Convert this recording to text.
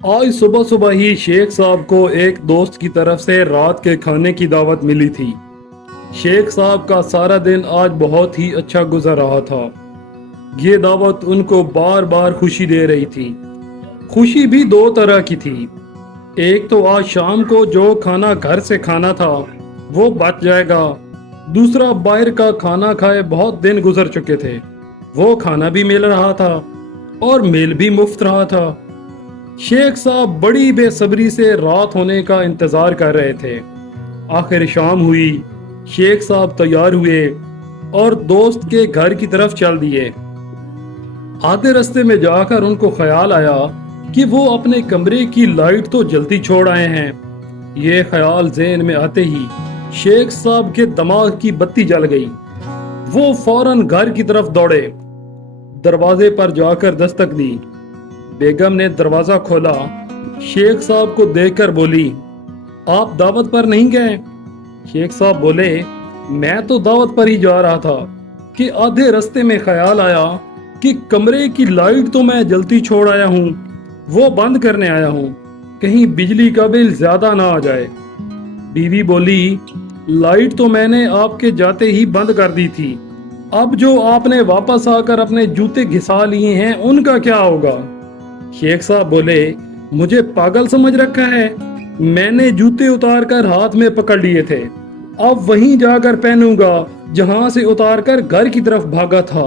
आज सुबह सुबह ही शेख साहब को एक दोस्त की तरफ से रात के खाने की दावत मिली थी। शेख साहब का सारा दिन आज बहुत ही अच्छा गुजर रहा था। ये दावत उनको बार बार खुशी दे रही थी। खुशी भी दो तरह की थी। एक तो आज शाम को जो खाना घर से खाना था वो बच जाएगा। दूसरा, बाहर का खाना खाए बहुत दिन गुजर चुके थे, वो खाना भी मिल रहा था और मेल भी मुफ्त रहा था। शेख साहब बड़ी बेसब्री से रात होने का इंतजार कर रहे थे। आखिर शाम हुई, शेख साहब तैयार हुए और दोस्त के घर की तरफ चल दिए। आधे रास्ते में जाकर उनको ख्याल आया कि वो अपने कमरे की लाइट तो जल्दी छोड़ आए हैं। ये ख्याल ज़हन में आते ही शेख साहब के दिमाग की बत्ती जल गई। वो फौरन घर की तरफ दौड़े, दरवाजे पर जाकर दस्तक दी। बेगम ने दरवाजा खोला। शेख साहब को देखकर बोली, आप दावत पर नहीं गए? शेख साहब बोले, मैं तो दावत पर ही जा रहा था कि आधे रास्ते में ख्याल आया कि कमरे की लाइट तो मैं जल्दी छोड़ आया हूँ, वो बंद करने आया हूँ, कहीं बिजली का बिल ज्यादा ना आ जाए। बीवी बोली, लाइट तो मैंने आपके जाते ही बंद कर दी थी, अब जो आपने वापस आकर अपने जूते घिसा लिए हैं उनका क्या होगा? शेख साहब बोले, मुझे पागल समझ रखा है? मैंने जूते उतार कर हाथ में पकड़ लिए थे, अब वहीं जाकर पहनूंगा जहां से उतार कर घर की तरफ भागा था।